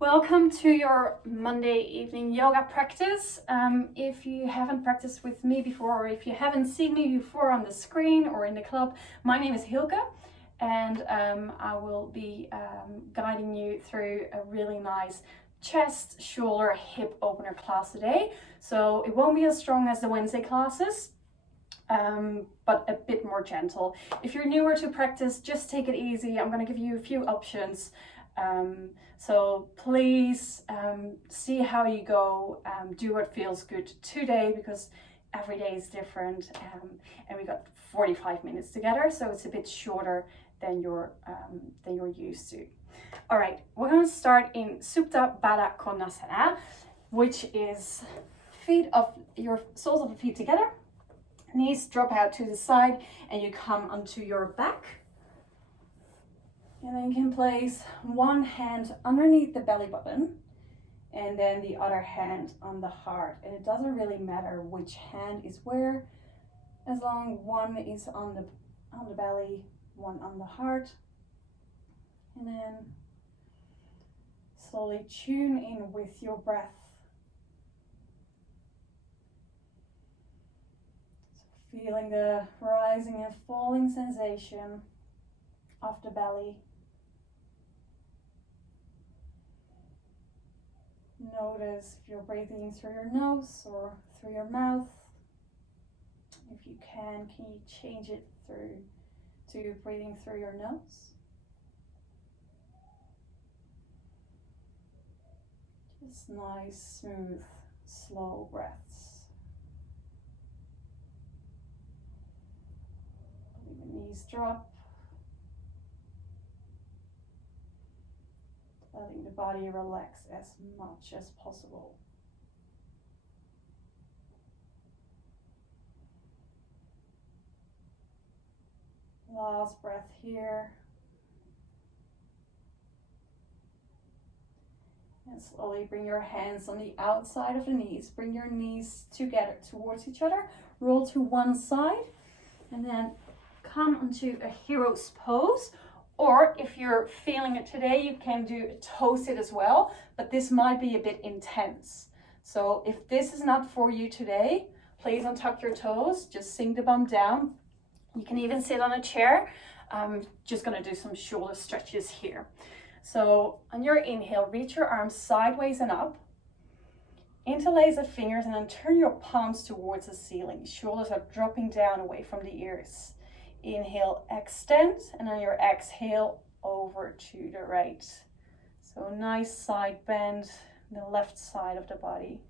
Welcome to your Monday evening yoga practice. If you haven't practiced with me before, or if you haven't seen me before on the screen or in the club, my name is Hilke, and I will be guiding you through a really nice chest, shoulder, hip opener class today. So it won't be as strong as the Wednesday classes, but a bit more gentle. If you're newer to practice, just take it easy. I'm going to give you a few options. So please see how you go, do what feels good today, because every day is different, and we got 45 minutes together, so it's a bit shorter than you're used to. All right, we're going to start in Supta Baddha Konasana, which is your soles of the feet together, knees drop out to the side, and you come onto your back. And then you can place one hand underneath the belly button and then the other hand on the heart. And it doesn't really matter which hand is where, as long as one is on the belly, one on the heart. And then slowly tune in with your breath. So feeling the rising and falling sensation of the belly. Notice if you're breathing through your nose or through your mouth. If you can you change it to breathing through your nose? Just nice, smooth, slow breaths. Letting the knees drop. Letting the body relax as much as possible. Last breath here. And slowly bring your hands on the outside of the knees. Bring your knees together towards each other. Roll to one side. And then come into a hero's pose. Or if you're feeling it today, you can do a toe sit as well, but this might be a bit intense. So if this is not for you today, please untuck your toes, just sink the bum down. You can even sit on a chair. I'm just gonna do some shoulder stretches here. So on your inhale, reach your arms sideways and up. Interlace the fingers and then turn your palms towards the ceiling. Shoulders are dropping down away from the ears. Inhale, extend, and on your exhale, over to the right. So nice side bend, the left side of the body.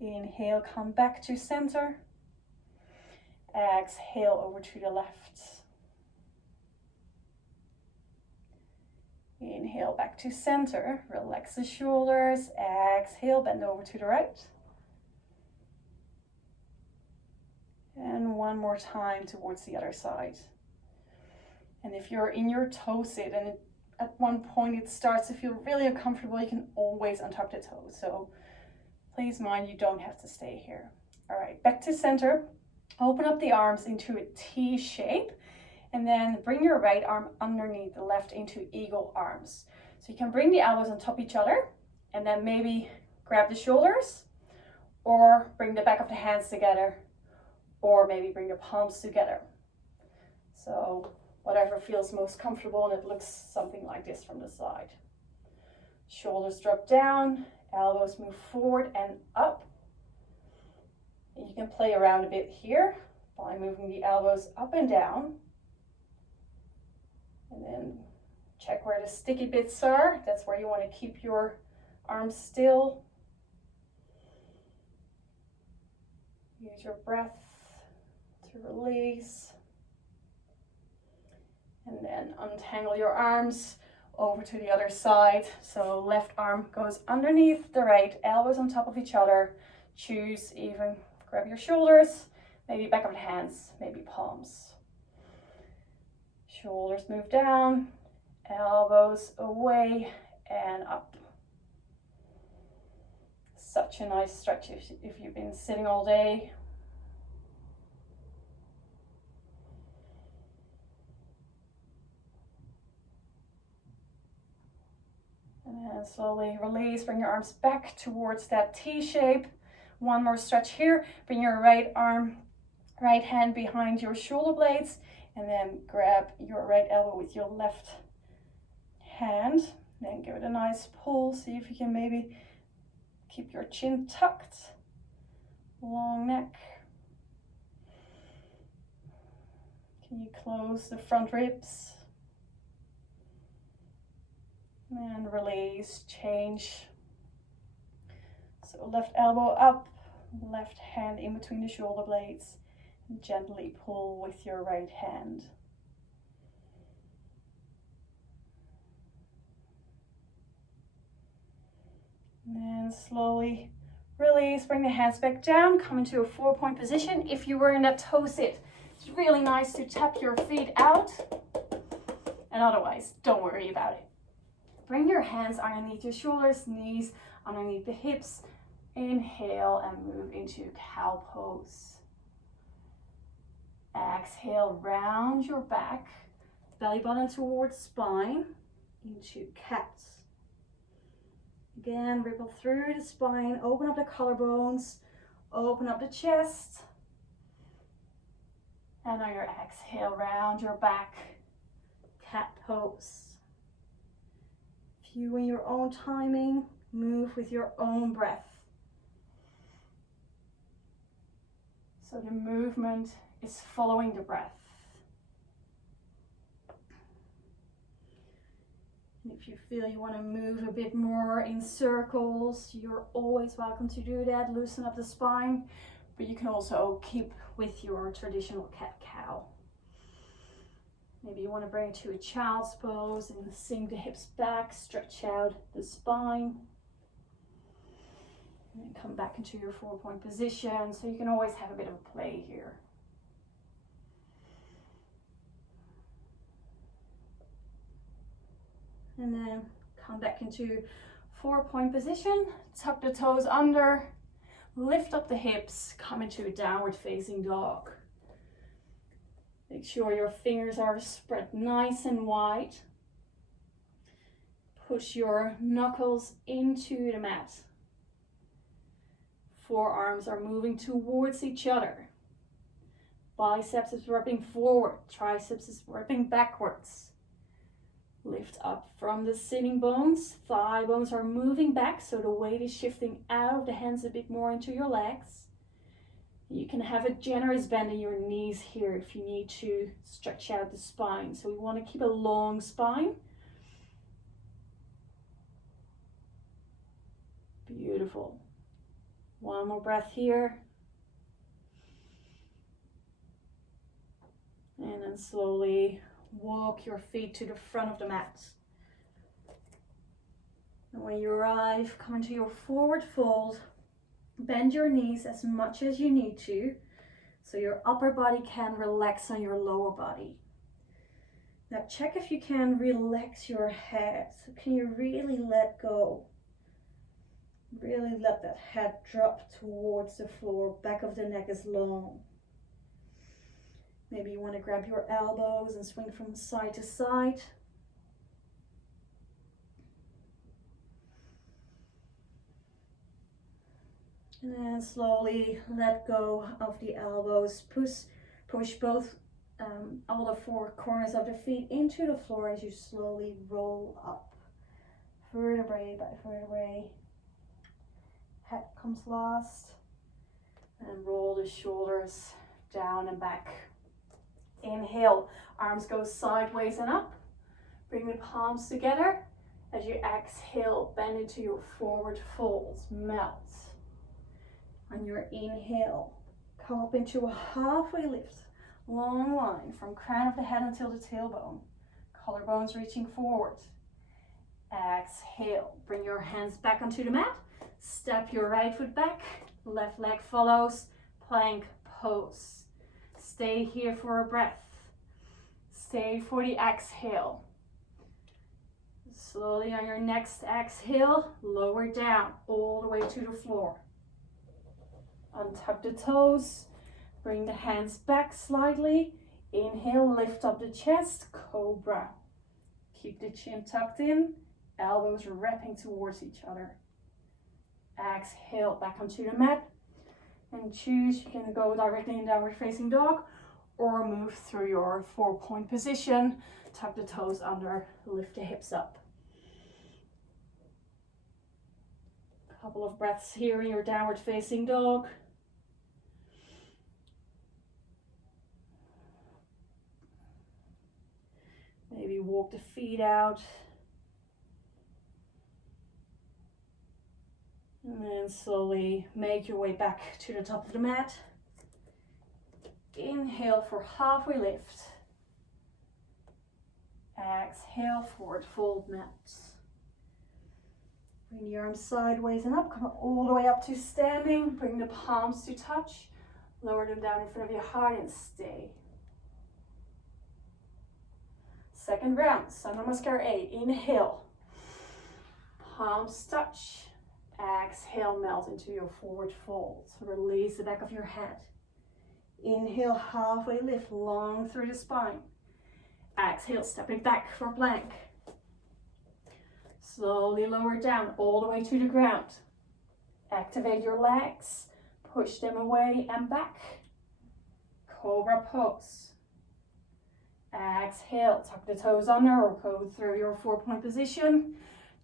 Inhale, come back to center. Exhale, over to the left. Inhale, back to center. Relax the shoulders. Exhale, bend over to the right. And one more time towards the other side. And if you're in your toe sit and at one point it starts to feel really uncomfortable, you can always untuck the toes. So please mind, you don't have to stay here. All right, back to center. Open up the arms into a T shape, and then bring your right arm underneath the left into eagle arms. So you can bring the elbows on top of each other, and then maybe grab the shoulders, or bring the back of the hands together, or maybe bring the palms together. So whatever feels most comfortable, and it looks something like this from the side. Shoulders drop down, elbows move forward and up. And you can play around a bit here by moving the elbows up and down. And then check where the sticky bits are. That's where you want to keep your arms still. Use your breath to release. And then untangle your arms over to the other side. So left arm goes underneath the right, elbows on top of each other. Choose even, grab your shoulders, maybe back of the hands, maybe palms. Shoulders move down, elbows away and up. Such a nice stretch if you've been sitting all day. And And slowly release, bring your arms back towards that T shape. One more stretch here. Bring your right hand behind your shoulder blades, and then grab your right elbow with your left hand. Then give it a nice pull. See if you can maybe keep your chin tucked. Long neck. Can you close the front ribs? And release, change. So left elbow up, left hand in between the shoulder blades, and gently pull with your right hand. And then slowly release, bring the hands back down, come into a 4-point position. If you were in that toe sit, it's really nice to tap your feet out, and otherwise, don't worry about it. Bring your hands underneath your shoulders, knees underneath the hips. Inhale and move into cow pose. Exhale, round your back, belly button towards spine, into cat. Again, ripple through the spine, open up the collarbones, open up the chest. And on your exhale, round your back, cat pose. You in your own timing, move with your own breath. So the movement is following the breath. And if you feel you want to move a bit more in circles, you're always welcome to do that. Loosen up the spine, but you can also keep with your traditional cat-cow. Maybe you want to bring it to a child's pose and sink the hips back, stretch out the spine. And then come back into your 4-point position, so you can always have a bit of a play here. And then come back into 4-point position, tuck the toes under, lift up the hips, come into a downward facing dog. Make sure your fingers are spread nice and wide. Push your knuckles into the mat. Forearms are moving towards each other. Biceps is wrapping forward, triceps is wrapping backwards. Lift up from the sitting bones, thigh bones are moving back, so the weight is shifting out of the hands a bit more into your legs. You can have a generous bend in your knees here if you need to stretch out the spine. So we want to keep a long spine. Beautiful. One more breath here. And then slowly walk your feet to the front of the mat. And when you arrive, come into your forward fold. Bend your knees as much as you need to, so your upper body can relax on your lower body. Now check if you can relax your head. So can you really let go? Really let that head drop towards the floor. Back of the neck is long. Maybe you want to grab your elbows and swing from side to side. And then slowly let go of the elbows. Push both all the 4 corners of the feet into the floor as you slowly roll up. Vertebrae by vertebrae. Head comes last. And roll the shoulders down and back. Inhale, arms go sideways and up. Bring the palms together. As you exhale, bend into your forward folds, melt. On your inhale, come up into a halfway lift, long line from crown of the head until the tailbone. Collarbones reaching forward. Exhale, bring your hands back onto the mat. Step your right foot back, left leg follows, plank pose. Stay here for a breath. Stay for the exhale. Slowly on your next exhale, lower down all the way to the floor. Untuck the toes, bring the hands back slightly. Inhale, lift up the chest, cobra. Keep the chin tucked in. elbows wrapping towards each other. Exhale, back onto the mat. And choose, you can go directly in downward facing dog or move through your 4-point position. Tuck the toes under, lift the hips up. A couple of breaths here in your downward facing dog. Maybe walk the feet out. And then slowly make your way back to the top of the mat. Inhale for halfway lift. Exhale, forward fold mat. Bring the arms sideways and up. Come all the way up to standing. Bring the palms to touch. Lower them down in front of your heart and stay. Second round, Sandha Namaskar 8. Inhale. Palms touch. Exhale, melt into your forward fold. Release the back of your head. Inhale, halfway lift, long through the spine. Exhale, stepping back for plank. Slowly lower down all the way to the ground. Activate your legs. Push them away and back. Cobra pose. Exhale, tuck the toes under or go through your 4-point position.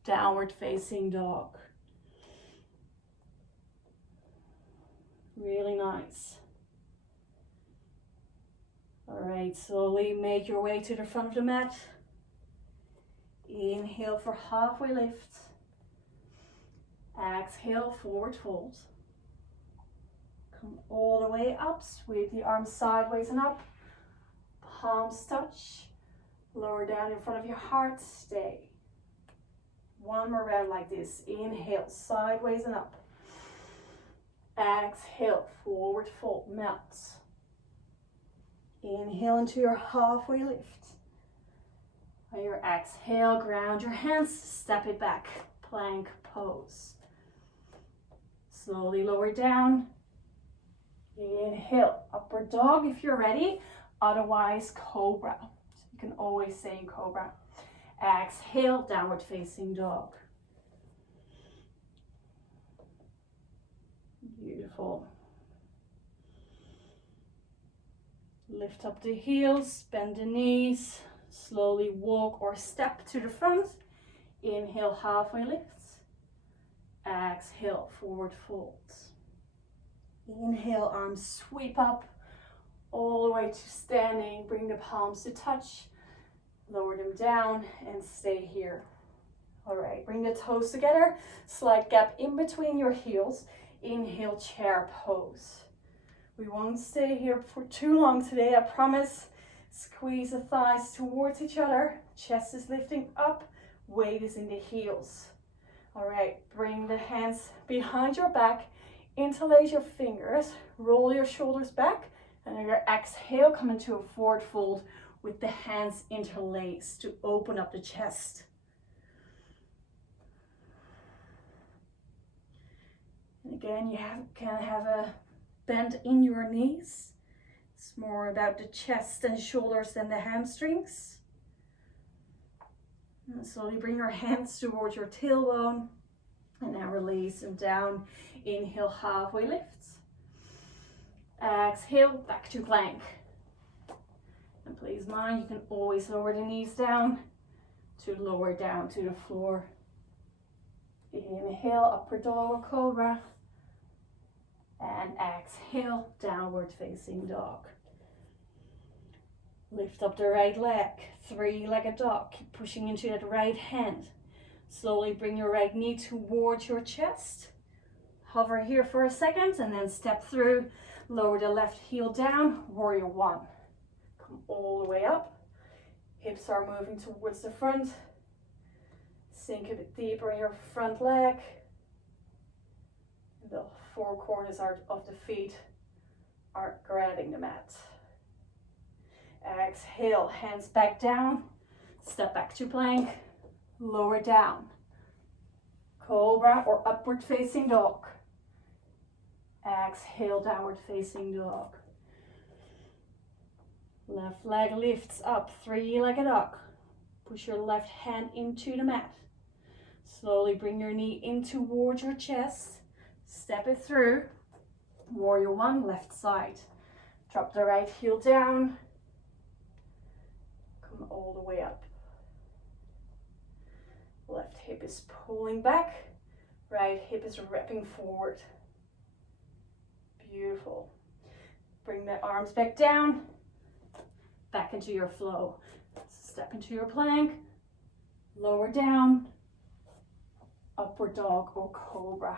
Downward facing dog. Really nice. All right, slowly make your way to the front of the mat. Inhale for halfway lift. Exhale, forward fold. Come all the way up, sweep the arms sideways and up. Palms touch. Lower down in front of your heart, stay. One more round like this. Inhale, sideways and up. Exhale, forward fold, melt. Inhale into your halfway lift. On your exhale, ground your hands, step it back, plank pose. Slowly lower down. Inhale, upward dog if you're ready. Otherwise, cobra. So you can always say cobra. Exhale, downward facing dog. Beautiful. Lift up the heels, bend the knees, slowly walk or step to the front. Inhale, halfway lifts. Exhale, forward folds. Inhale, arms sweep up all the way to standing. Bring the palms to touch. Lower them down and stay here. All right, bring the toes together. Slight gap in between your heels. Inhale, chair pose. We won't stay here for too long today, I promise. Squeeze the thighs towards each other. Chest is lifting up. Weight is in the heels. All right, bring the hands behind your back. Interlace your fingers. Roll your shoulders back. And on your exhale, come into a forward fold with the hands interlaced to open up the chest. And again, you can have a bend in your knees. It's more about the chest and shoulders than the hamstrings. And slowly bring your hands towards your tailbone. And now release them down. Inhale, halfway lifts. Exhale, back to plank. And please mind, you can always lower the knees down to lower down to the floor. Inhale, upward dog or cobra. And exhale, downward facing dog. Lift up the right leg, 3-legged dog. Keep pushing into that right hand. Slowly bring your right knee towards your chest. Hover here for a second and then step through. Lower the left heel down, warrior 1. Come all the way up. Hips are moving towards the front. Sink a bit deeper in your front leg. The 4 corners of the feet are grabbing the mat. Exhale, hands back down. Step back to plank. Lower down. Cobra or upward facing dog. Exhale, downward facing dog. Left leg lifts up, 3-legged dog. Push your left hand into the mat. Slowly bring your knee in towards your chest. Step it through. Warrior one, left side. Drop the right heel down. Come all the way up. Left hip is pulling back. Right hip is wrapping forward. Beautiful. Bring the arms back down. Back into your flow. Step into your plank. Lower down. Upward dog or cobra.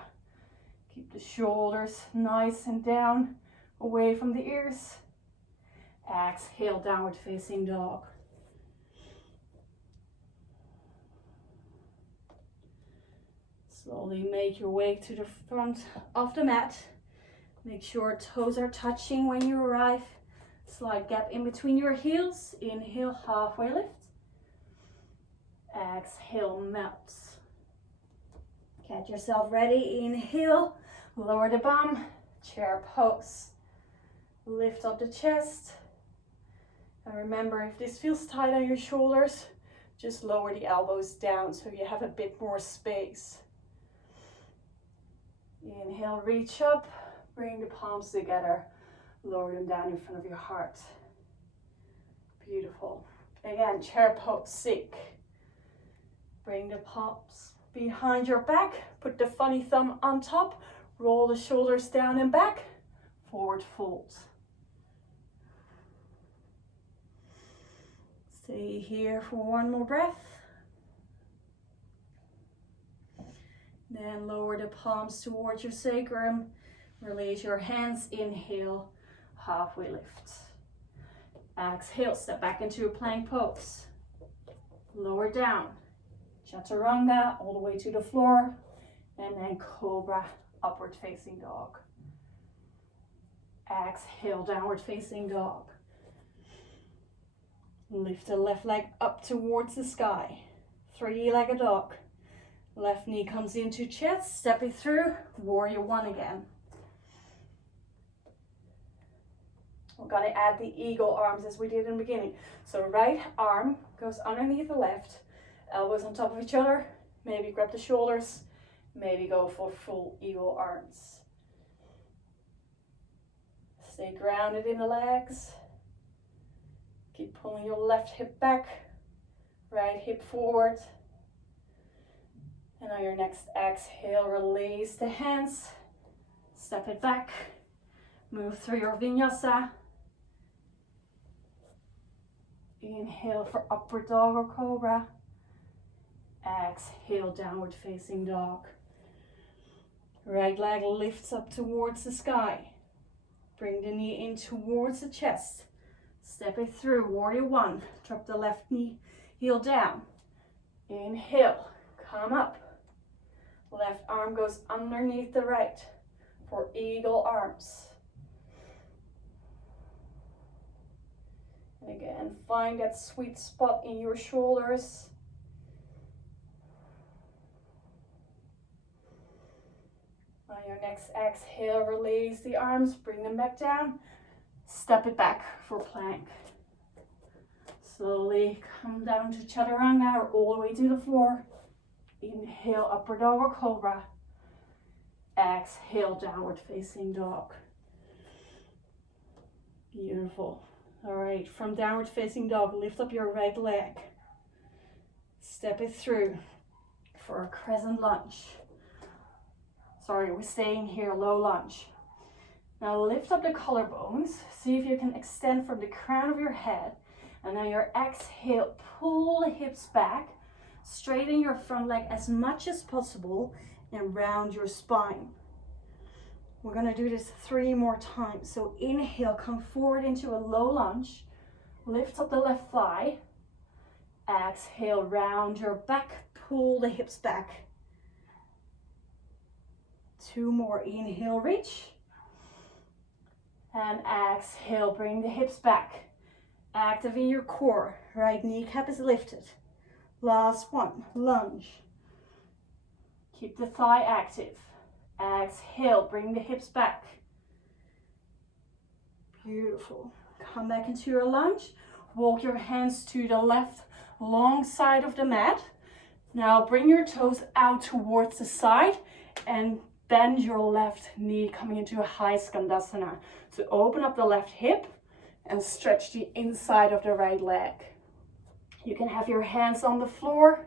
Keep the shoulders nice and down, away from the ears. Exhale, downward facing dog. Slowly make your way to the front of the mat. Make sure toes are touching when you arrive. Slight gap in between your heels. Inhale, halfway lift. Exhale, melts. Get yourself ready. Inhale, lower the bum, chair pose. Lift up the chest. And remember, if this feels tight on your shoulders, just lower the elbows down so you have a bit more space. Inhale, reach up, bring the palms together, lower them down in front of your heart. Beautiful. Again, chair pose, seek. Bring the palms behind your back, put the funny thumb on top, roll the shoulders down and back, forward fold. Stay here for one more breath. Then lower the palms towards your sacrum, release your hands, inhale, halfway lift. Exhale, step back into a plank pose. Lower down. Chaturanga, all the way to the floor, and then cobra, upward facing dog. Exhale, downward facing dog. Lift the left leg up towards the sky. Three-legged dog. Left knee comes into chest, step it through, warrior one again. We're gonna add the eagle arms as we did in the beginning. So right arm goes underneath the left, elbows on top of each other, maybe grab the shoulders, maybe go for full eagle arms. Stay grounded in the legs. Keep pulling your left hip back, right hip forward. And on your next exhale, release the hands, step it back, move through your vinyasa. Inhale for upward dog or cobra. Exhale, downward facing dog. Right leg lifts up towards the sky. Bring the knee in towards the chest. Step it through, warrior one. Drop the left knee, heel down. Inhale, come up. Left arm goes underneath the right for eagle arms. And again, find that sweet spot in your shoulders. On your next exhale, release the arms, bring them back down. Step it back for plank. Slowly come down to chaturanga or all the way to the floor. Inhale, upward dog or cobra. Exhale, downward facing dog. Beautiful. All right, from downward facing dog, lift up your right leg. Step it through for a crescent lunge. Sorry, we're staying here, low lunge. Now lift up the collarbones. See if you can extend from the crown of your head. And on your exhale, pull the hips back. Straighten your front leg as much as possible and round your spine. We're gonna do this 3 more times. So inhale, come forward into a low lunge. Lift up the left thigh. Exhale, round your back, pull the hips back. 2 more, inhale, reach. And exhale, bring the hips back. Activate your core, right kneecap is lifted. Last one, lunge. Keep the thigh active. Exhale, bring the hips back. Beautiful. Come back into your lunge. Walk your hands to the left long side of the mat. Now bring your toes out towards the side and bend your left knee coming into a high Skandasana. So open up the left hip and stretch the inside of the right leg. You can have your hands on the floor,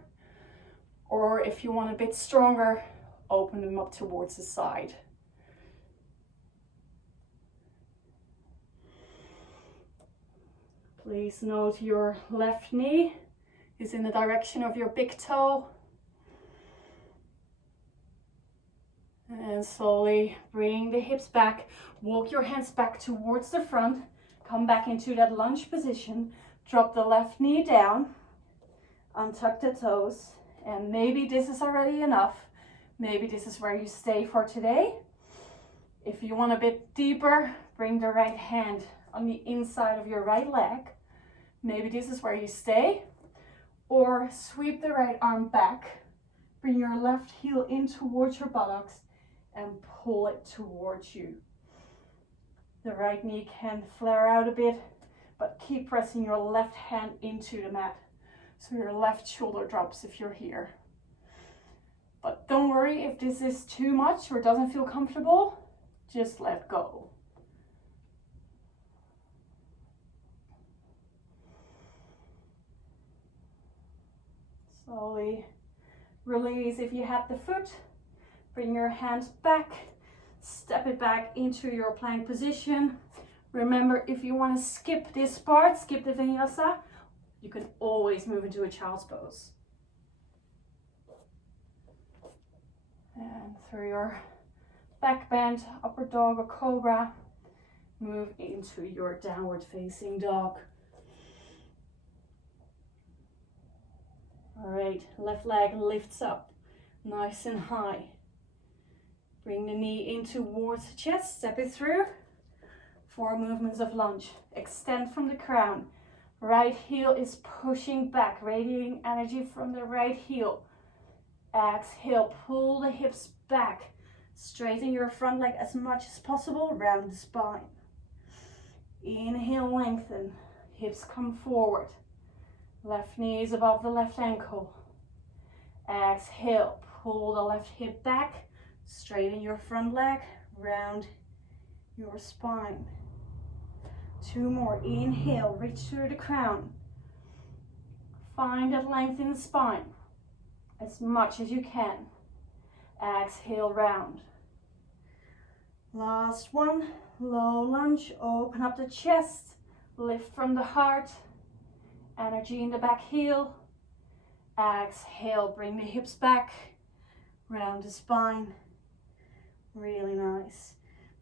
or if you want a bit stronger, open them up towards the side. Please note your left knee is in the direction of your big toe. And slowly bring the hips back. Walk your hands back towards the front. Come back into that lunge position. Drop the left knee down. Untuck the toes. And maybe this is already enough. Maybe this is where you stay for today. If you want a bit deeper, bring the right hand on the inside of your right leg. Maybe this is where you stay. Or sweep the right arm back. Bring your left heel in towards your buttocks and pull it towards you. The right knee can flare out a bit, but keep pressing your left hand into the mat so your left shoulder drops if you're here. But don't worry if this is too much or doesn't feel comfortable, just let go. Slowly release if you had the foot. Bring your hands back, step it back into your plank position. Remember, if you want to skip this part, skip the vinyasa, you can always move into a child's pose. And through your back bend, upper dog or cobra, move into your downward facing dog. All right, left leg lifts up, nice and high. Bring the knee in towards the chest, step it through. 4 movements of lunge. Extend from the crown. Right heel is pushing back, radiating energy from the right heel. Exhale, pull the hips back. Straighten your front leg as much as possible, round the spine. Inhale, lengthen. Hips come forward. Left knee is above the left ankle. Exhale, pull the left hip back. Straighten your front leg, round your spine. 2 more. Inhale, reach through the crown. Find that length in the spine as much as you can. Exhale, round. Last one. Low lunge. Open up the chest. Lift from the heart. Energy in the back heel. Exhale, bring the hips back. Round the spine. Really nice.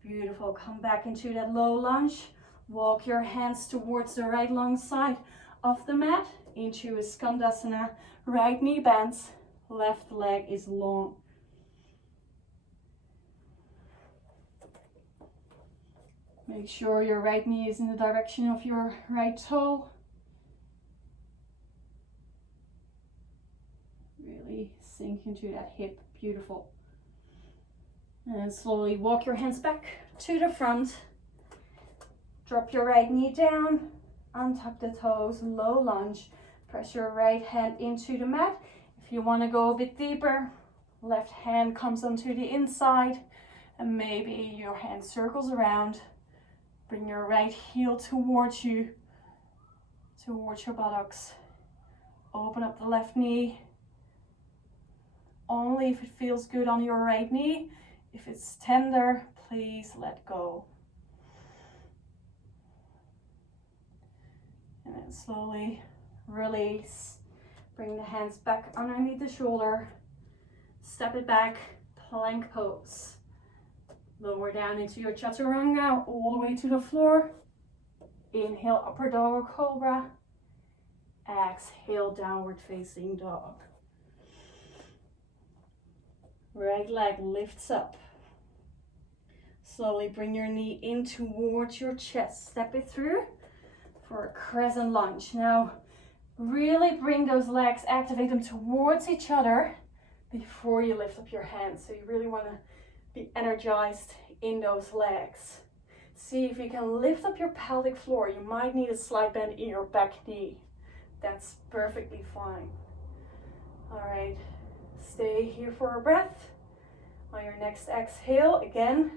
Beautiful. Come back into that low lunge. Walk your hands towards the right long side of the mat into a Skandasana. Right knee bends, left leg is long. Make sure your right knee is in the direction of your right toe. Really sink into that hip. Beautiful. And slowly walk your hands back to the front. Drop your right knee down, untuck the toes, low lunge. Press your right hand into the mat. If you want to go a bit deeper, left hand comes onto the inside and maybe your hand circles around. Bring your right heel towards you, towards your buttocks. Open up the left knee. Only if it feels good on your right knee. If it's tender, please let go. And then slowly release. Bring the hands back underneath the shoulder. Step it back, plank pose. Lower down into your chaturanga, all the way to the floor. Inhale, upper dog or cobra. Exhale, downward facing dog. Right leg lifts up. Slowly bring your knee in towards your chest. Step it through for a crescent lunge. Now, really bring those legs, activate them towards each other before you lift up your hands. So you really want to be energized in those legs. See if you can lift up your pelvic floor. You might need a slight bend in your back knee. That's perfectly fine. All right, stay here for a breath. On your next exhale, again,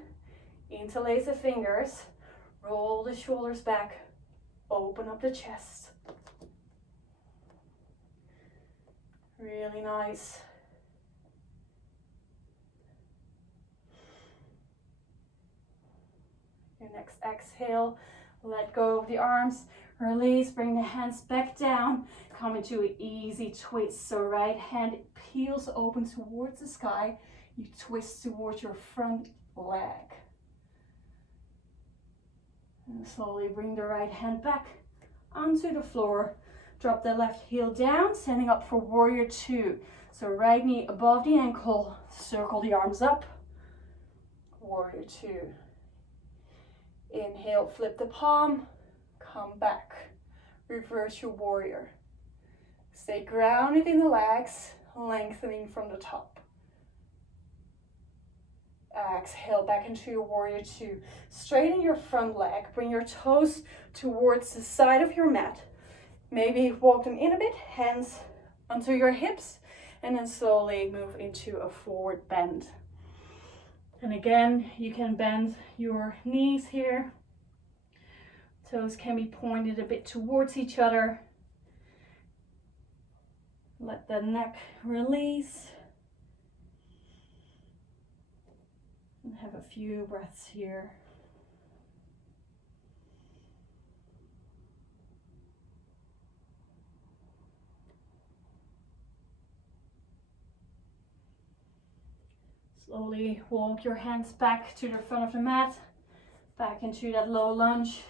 interlace the fingers, roll the shoulders back, open up the chest. Really nice. Your next exhale, let go of the arms, release, bring the hands back down, come into an easy twist. So right hand peels open towards the sky, you twist towards your front leg. And slowly bring the right hand back onto the floor, drop the left heel down, standing up for warrior two. So right knee above the ankle, circle the arms up, warrior two. Inhale, flip the palm, come back, reverse your warrior. Stay grounded in the legs, lengthening from the top. Exhale back into your warrior two. Straighten your front leg, bring your toes towards the side of your mat. Maybe walk them in a bit, hands onto your hips, and then slowly move into a forward bend. And again, you can bend your knees here. Toes can be pointed a bit towards each other. Let the neck release. And have a few breaths here. Slowly walk your hands back to the front of the mat, back into that low lunge.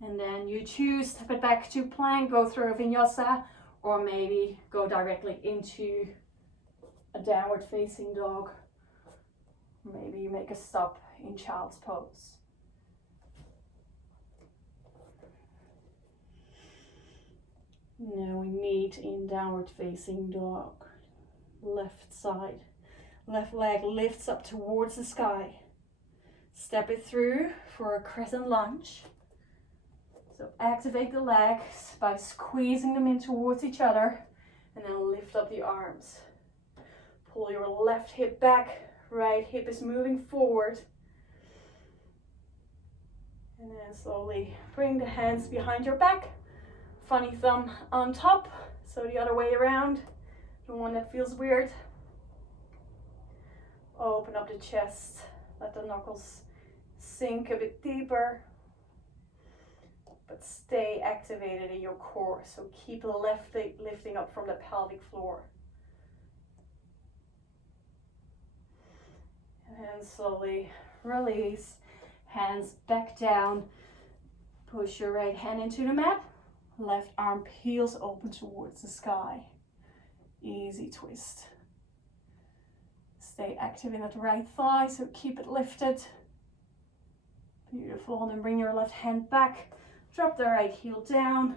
And then you choose, step it back to plank, go through a vinyasa, or maybe go directly into a downward facing dog. Maybe you make a stop in child's pose. Now we meet in downward facing dog. Left side. Left leg lifts up towards the sky. Step it through for a crescent lunge. So activate the legs by squeezing them in towards each other and then lift up the arms. Pull your left hip back, right hip is moving forward. And then slowly bring the hands behind your back. Funny thumb on top, so the other way around, the one that feels weird. Open up the chest, let the knuckles sink a bit deeper, but stay activated in your core, so keep the left leg lifting up from the pelvic floor. And then slowly release, hands back down, push your right hand into the mat, left arm peels open towards the sky. Easy twist. Stay active in that right thigh, so keep it lifted. Beautiful, and then bring your left hand back, drop the right heel down,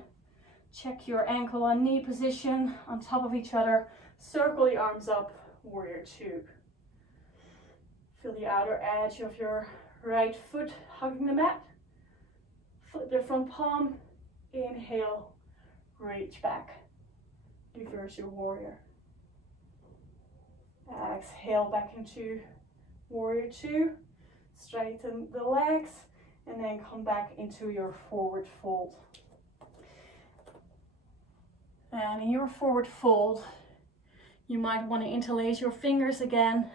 check your ankle and knee position on top of each other, circle the arms up, warrior two. Feel the outer edge of your right foot hugging the mat. Flip the front palm, inhale, reach back, reverse your warrior. Exhale back into warrior two, straighten the legs, and then come back into your forward fold. And in your forward fold, you might want to interlace your fingers again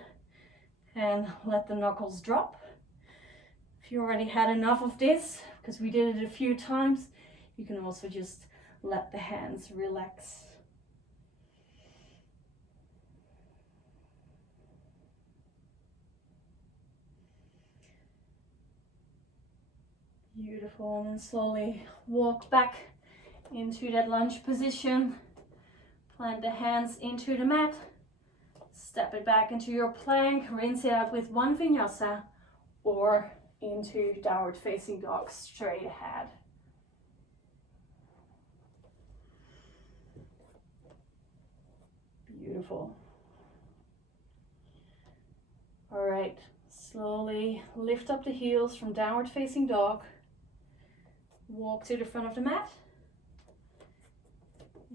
and let the knuckles drop. If you already had enough of this, because we did it a few times, you can also just let the hands relax. Beautiful, and then slowly walk back into that lunge position. Plant the hands into the mat. Step it back into your plank. Rinse it out with one vinyasa or into downward facing dog straight ahead. Beautiful. All right, slowly lift up the heels from downward facing dog. Walk to the front of the mat.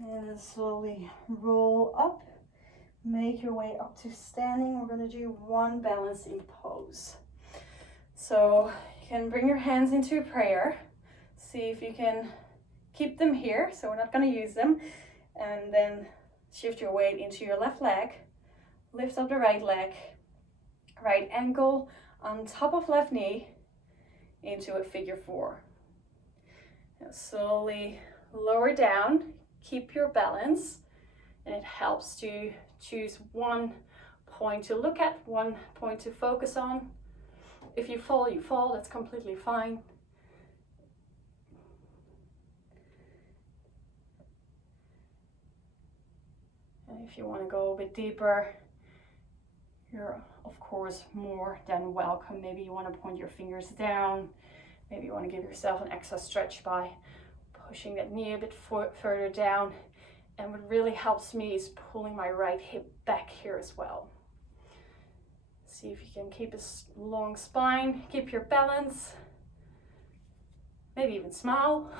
And then slowly roll up. make your way up to standing. We're going to do one balancing pose. So you can bring your hands into prayer. See if you can keep them here. So we're not going to use them. And then shift your weight into your left leg. Lift up the right leg. Right ankle on top of left knee into a figure 4. Now slowly lower down. Keep your balance. And it helps to choose one point to look at, one point to focus on. If you fall, you fall. That's completely fine. And if you want to go a bit deeper, you're of course more than welcome. Maybe you want to point your fingers down. Maybe you want to give yourself an extra stretch by pushing that knee a bit further down. And what really helps me is pulling my right hip back here as well. See if you can keep a long spine, keep your balance. Maybe even smile.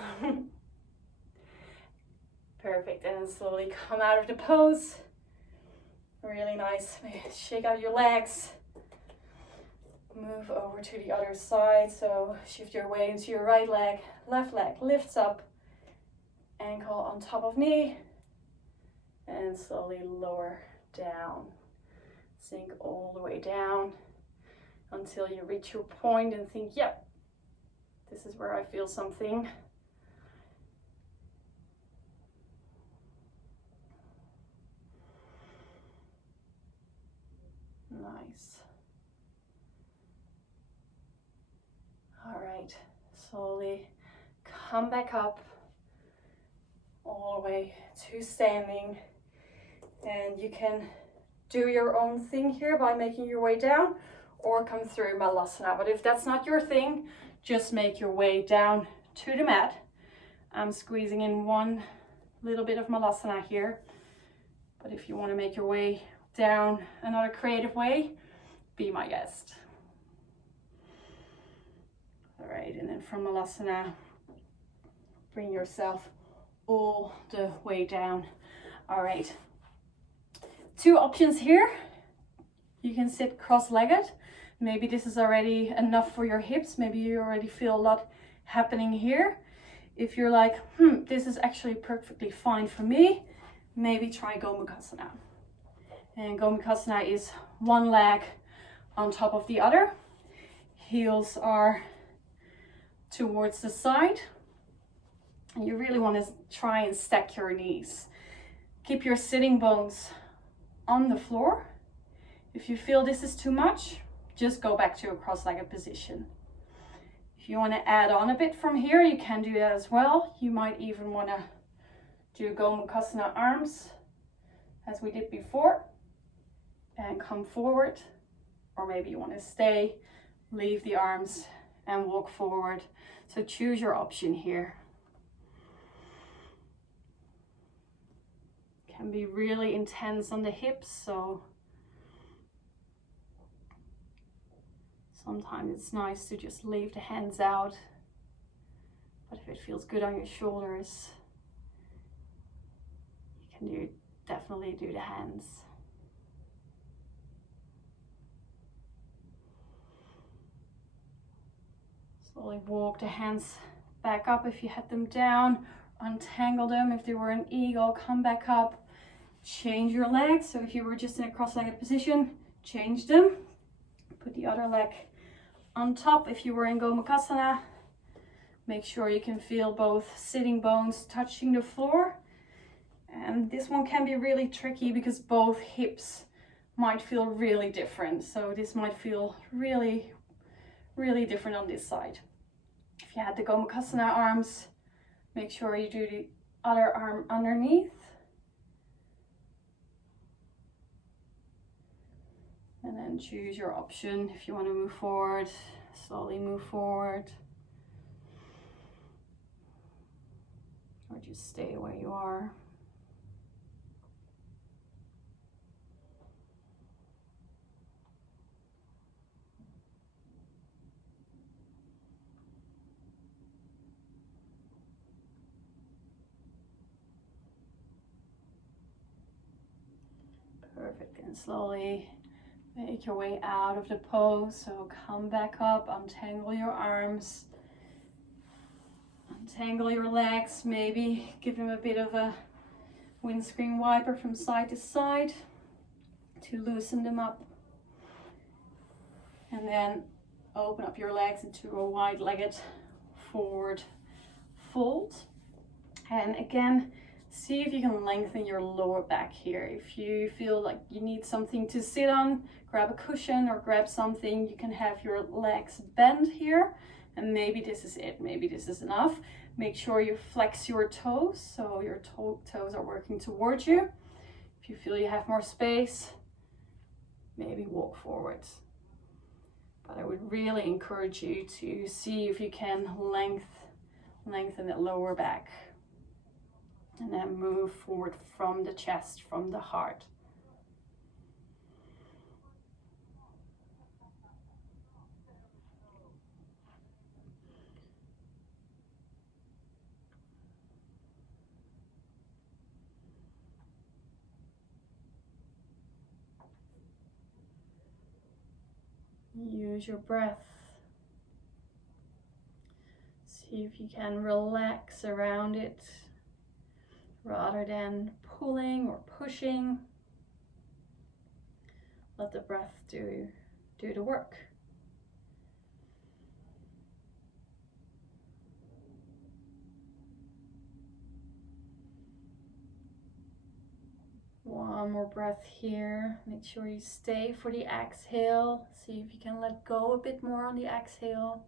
Perfect, and then slowly come out of the pose. Really nice. Shake out your legs. Move over to the other side. So shift your weight into your right leg. Left leg lifts up. Ankle on top of knee. And slowly lower down. Sink all the way down until you reach your point and think, yep, this is where I feel something. Nice. All right, slowly come back up all the way to standing, and you can do your own thing here by making your way down or come through Malasana. But if that's not your thing, just make your way down to the mat. I'm squeezing in one little bit of Malasana here, but if you want to make your way down another creative way, be my guest. All right, and then from Malasana, bring yourself all the way down. All right, 2 options here. You can sit cross-legged. Maybe this is already enough for your hips. Maybe you already feel a lot happening here. If you're like, this is actually perfectly fine for me, maybe try Gomukhasana. And Gomukhasana is one leg on top of the other. Heels are towards the side. And you really want to try and stack your knees. Keep your sitting bones on the floor. If you feel this is too much, just go back to a cross-legged position. If you want to add on a bit from here, you can do that as well. You might even want to do Gomukhasana arms as we did before and come forward, or maybe you want to stay, leave the arms and walk forward. So choose your option here. Can be really intense on the hips, so sometimes it's nice to just leave the hands out, but if it feels good on your shoulders, you can definitely do the hands. Slowly walk the hands back up if you had them down, untangle them if they were an eagle, come back up. Change your legs. So if you were just in a cross-legged position, change them. Put the other leg on top. If you were in Gomukhasana, make sure you can feel both sitting bones touching the floor. And this one can be really tricky because both hips might feel really different. So this might feel really, really different on this side. If you had the Gomukhasana arms, make sure you do the other arm underneath. And then choose your option. If you want to move forward, slowly move forward. Or just stay where you are. Perfect. And slowly make your way out of the pose. So come back up, untangle your arms, untangle your legs, maybe give them a bit of a windscreen wiper from side to side to loosen them up. And then open up your legs into a wide-legged forward fold. And again, see if you can lengthen your lower back here. If you feel like you need something to sit on, grab a cushion or grab something. You can have your legs bend here, and maybe this is it, maybe this is enough. Make sure you flex your toes, so your toes are working towards you. If you feel you have more space, maybe walk forwards. But I would really encourage you to see if you can lengthen that lower back. And then move forward from the chest, from the heart. Use your breath. See if you can relax around it rather than pulling or pushing. Let the breath do the work. One more breath here. Make sure you stay for the exhale. See if you can let go a bit more on the exhale.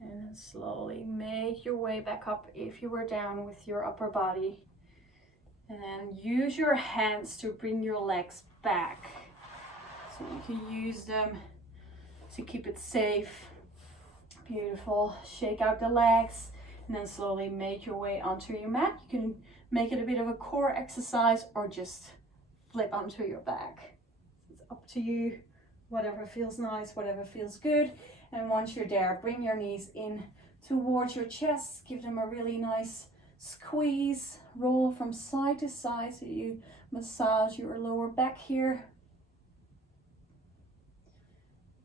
And then slowly make your way back up if you were down with your upper body. And then use your hands to bring your legs back. So you can use them to keep it safe. Beautiful. Shake out the legs and then slowly make your way onto your mat. You can make it a bit of a core exercise or just flip onto your back. It's up to you, whatever feels nice, whatever feels good. And once you're there, bring your knees in towards your chest. Give them a really nice squeeze. Roll from side to side so you massage your lower back here.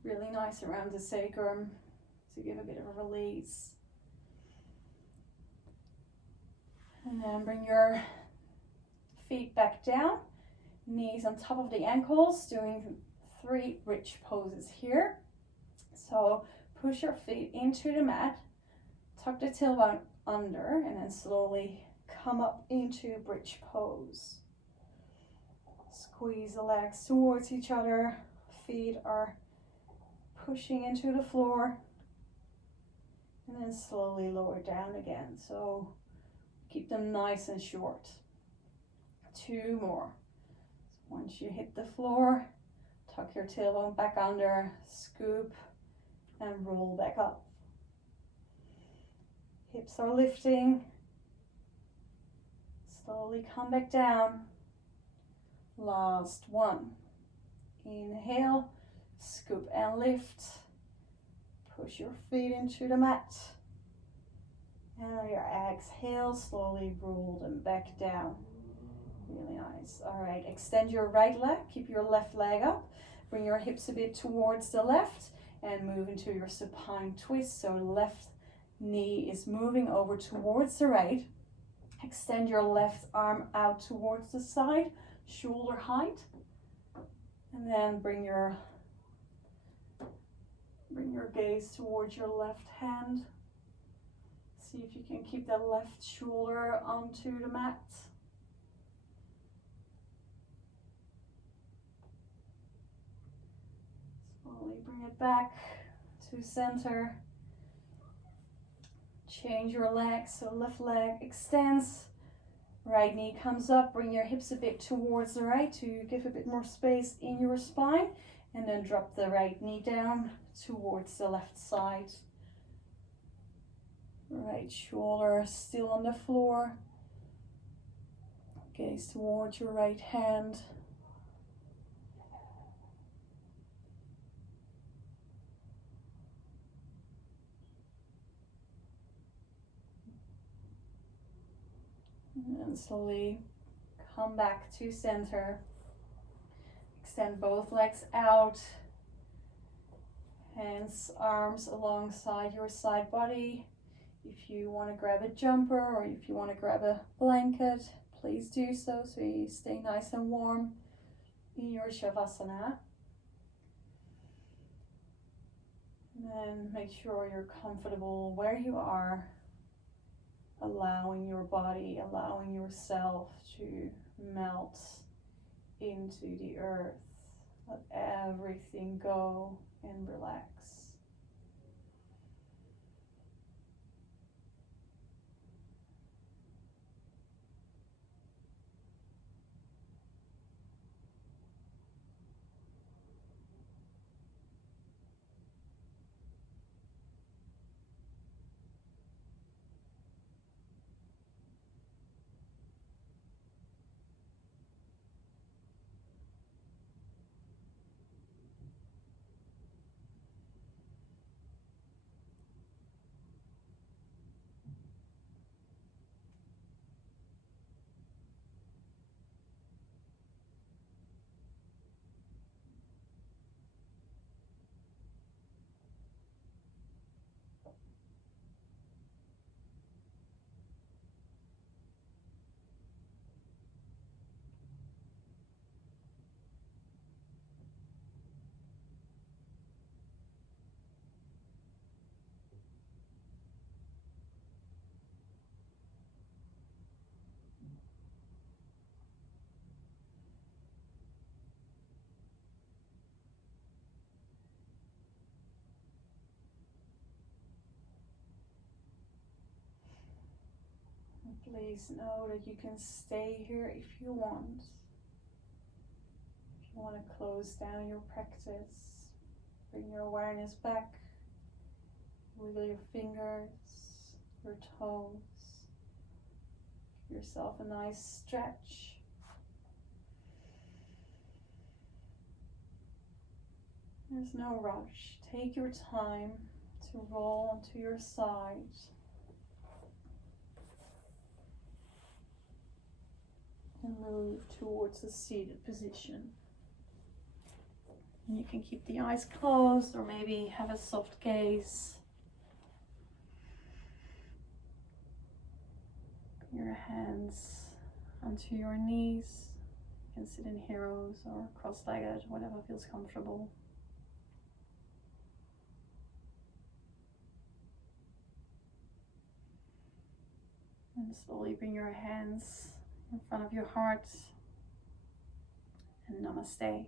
Really nice around the sacrum to give a bit of a release. And then bring your feet back down, knees on top of the ankles, doing 3 bridge poses here. So push your feet into the mat, tuck the tailbone under, and then slowly come up into bridge pose. Squeeze the legs towards each other, feet are pushing into the floor, and then slowly lower down again. So keep them nice and short. 2 more. So once you hit the floor, tuck your tailbone back under, scoop, and roll back up. Hips are lifting. Slowly come back down. Last one. Inhale, scoop and lift. Push your feet into the mat. And on your exhale, slowly roll them back down. Really nice. All right, extend your right leg, keep your left leg up. Bring your hips a bit towards the left and move into your supine twist. So left knee is moving over towards the right. Extend your left arm out towards the side, shoulder height. And then bring your gaze towards your left hand. See if you can keep the left shoulder onto the mat. Slowly bring it back to center. Change your leg, so left leg extends, right knee comes up, bring your hips a bit towards the right to give a bit more space in your spine, and then drop the right knee down towards the left side. Right shoulder still on the floor. Gaze towards your right hand. And slowly come back to center. Extend both legs out. Hands, arms alongside your side body. If you want to grab a jumper or if you want to grab a blanket, please do so you stay nice and warm in your Shavasana. And then make sure you're comfortable where you are, allowing your body, allowing yourself to melt into the earth. Let everything go and relax. Please know that you can stay here if you want. If you want to close down your practice, bring your awareness back, wiggle your fingers, your toes, give yourself a nice stretch. There's no rush. Take your time to roll onto your side. And move towards the seated position. And you can keep the eyes closed or maybe have a soft gaze. Bring your hands onto your knees. You can sit in heroes or cross-legged, whatever feels comfortable. And slowly bring your hands in front of your heart and namaste.